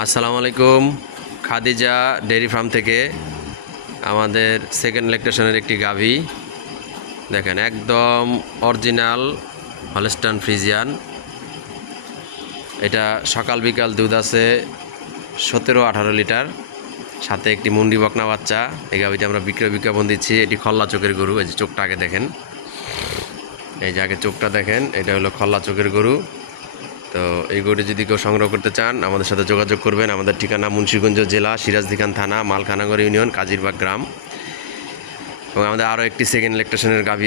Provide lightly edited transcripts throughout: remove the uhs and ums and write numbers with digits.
আসসালামু আলাইকুম। Khadija dairy farm থেকে আমাদের সেকেন্ড ল্যাকটেশনের একটি গাভী দেখেন, একদম অরিজিনাল হলস্টাইন ফ্রিজিয়ান। এটা সকাল বিকাল দুধ আছে 17-18 লিটার, সাথে একটি মুন্ডি বকনা বাচ্চা। এই গাভীটি আমরা বিজ্ঞাপন দিচ্ছি। এটি খল্লা চোখের গরু। এই যে চোখটা আগে দেখেন, এই যে আগে চোখটা দেখেন, এটা হলো খল্লা চোখের গরু। তো এই গরুটি যদি কেউ সংগ্রহ করতে চান আমাদের সাথে যোগাযোগ করবেন। আমাদের ঠিকানা মুন্সিগঞ্জ জেলা, সিরাজদিখান থানা, মালখানাগর ইউনিয়ন, কাজিরবাগ গ্রাম। এবং আমাদের আরও একটি সেকেন্ড ল্যাকটেশনের গাভী,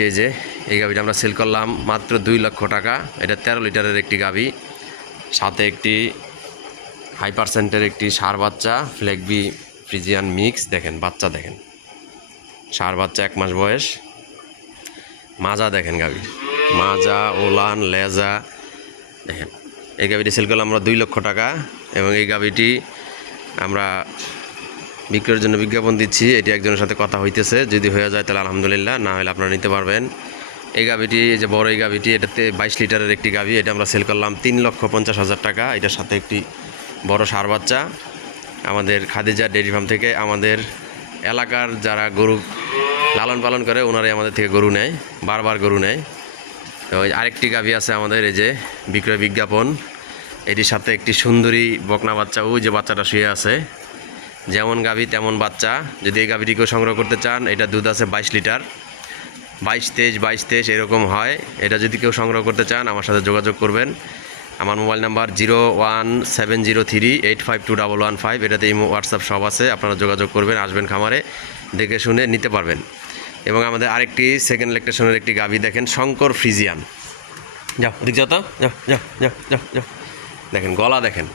এই গাভীটা আমরা সেল করলাম মাত্র 2 লক্ষ টাকা। এটা 13 লিটারের একটি গাভী, সাথে একটি হাই পার্সেন্টের একটি ষাঁড় বাচ্চা, ফ্লেগবি ফ্রিজিয়ান মিক্স। দেখেন বাচ্চা দেখেন, ষাঁড় বাচ্চা 1 মাস বয়স। মাজা দেখেন গাভীর, মাজা, ওলান, লেজা দেখেন। এই গাভীটি সেল করলাম আমরা 2 লক্ষ টাকা। এবং এই গাভীটি আমরা বিক্রয়ের জন্য বিজ্ঞাপন দিচ্ছি। এটি একজনের সাথে কথা হইতেছে, যদি হয়ে যায় তাহলে আলহামদুলিল্লাহ, না হলে আপনারা নিতে পারবেন। এই গাভীটি, যে বড় এই গাভীটি, এটাতে 22 লিটারের একটি গাভী। এটা আমরা সেল করলাম 3,50,000 টাকা। এটার সাথে একটি বড় ষাঁড় বাচ্চা। আমাদের খাদিজা ডেয়ারি ফার্ম থেকে আমাদের এলাকার যারা গরু লালন পালন করে ওনারাই আমাদের থেকে গরু নেয়, বারবার গরু নেয়। তো আরেকটি গাভী আছে আমাদের, এই যে বিক্রয় বিজ্ঞাপন। এটির সাথে একটি সুন্দরী বকনা বাচ্চা, ওই যে বাচ্চাটা শুয়ে আছে। যেমন গাভী তেমন বাচ্চা। যদি এই গাভীটিকেও সংগ্রহ করতে চান, এটা দুধ আছে 22 লিটার, 22-23 এরকম হয়। এটা যদি কেউ সংগ্রহ করতে চান আমার সাথে যোগাযোগ করবেন। আমার মোবাইল নাম্বার 01703852115। এটাতে ইমো, হোয়াটসঅ্যাপ সব আছে, আপনারা যোগাযোগ করবেন, আসবেন খামারে, দেখে শুনে নিতে পারবেন। এবং আমাদের আরেকটি সেকেন্ড ল্যাকটেশনের একটি গাভী দেখেন, শঙ্কর ফ্রিজিয়ান। যাও ওদিক যাও তো, যাও যাও যাও যাও যাও। দেখেন গলা দেখেন,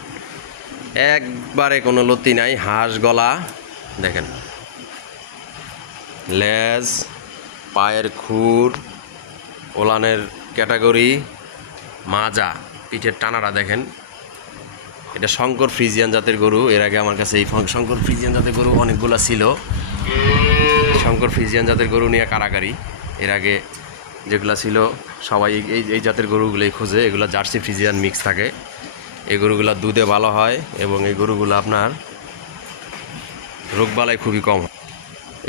একবারে কোনো লতি নাই, হাঁস গলা দেখেন। লেজ, পায়ের খুর, ওলানের ক্যাটাগরি, মাজা, পিঠের টানাটা দেখেন। এটা শঙ্কর ফ্রিজিয়ান জাতের গরু। এর আগে আমার কাছে এই শঙ্কর ফ্রিজিয়ান জাতের গরু অনেকগুলো ছিল। শঙ্কর ফ্রিজিয়ান জাতের গরু নিয়ে কারাগারি। এর আগে যেগুলো ছিল সবাই এই জাতের গরুগুলোই খোঁজে। এগুলো জার্সি ফ্রিজিয়ান মিক্স থাকে। এই গরুগুলো দুধে ভালো হয় এবং এই গরুগুলো আপনার রোগবালাই খুবই কম হয়।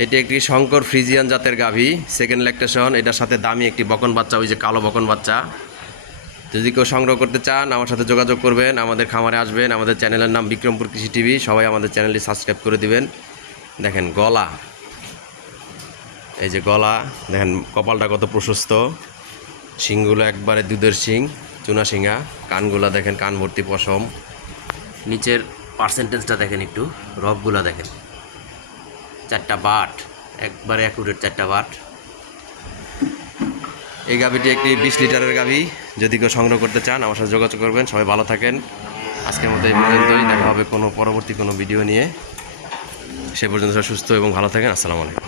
এটি একটি শঙ্কর ফ্রিজিয়ান জাতের গাভী, সেকেন্ড ল্যাকটেশন। এটার সাথে দামি একটি বকন বাচ্চা, ওই যে কালো বকন বাচ্চা। যদি কেউ সংগ্রহ করতে চান আমার সাথে যোগাযোগ করবেন, আমাদের খামারে আসবেন। আমাদের চ্যানেলের নাম বিক্রমপুর কৃষি টিভি। সবাই আমাদের চ্যানেলটি সাবস্ক্রাইব করে দিবেন। দেখেন গলা, এই যে গলা দেখেন, কপালটা কত প্রশস্ত, শিংগুলো একবারে দুধের শিং, চুনা শিঙা। কানগুলা দেখেন, কান ভর্তি পশম। নিচের পার্সেন্টেজটা দেখেন, একটু রগগুলা দেখেন, 4টা বাট, একবারে অ্যাকুরেট 4টা বাট। এই গাভীটি একটি 20 লিটারের গাভী। যদি কেউ সংগ্রহ করতে চান আমার সাথে যোগাযোগ করবেন। সবাই ভালো থাকেন। আজকের মতো এই পর্যন্তই, দেখা হবে পরবর্তী কোনো ভিডিও নিয়ে। সে পর্যন্ত সুস্থ এবং ভালো থাকেন। আসসালামু আলাইকুম।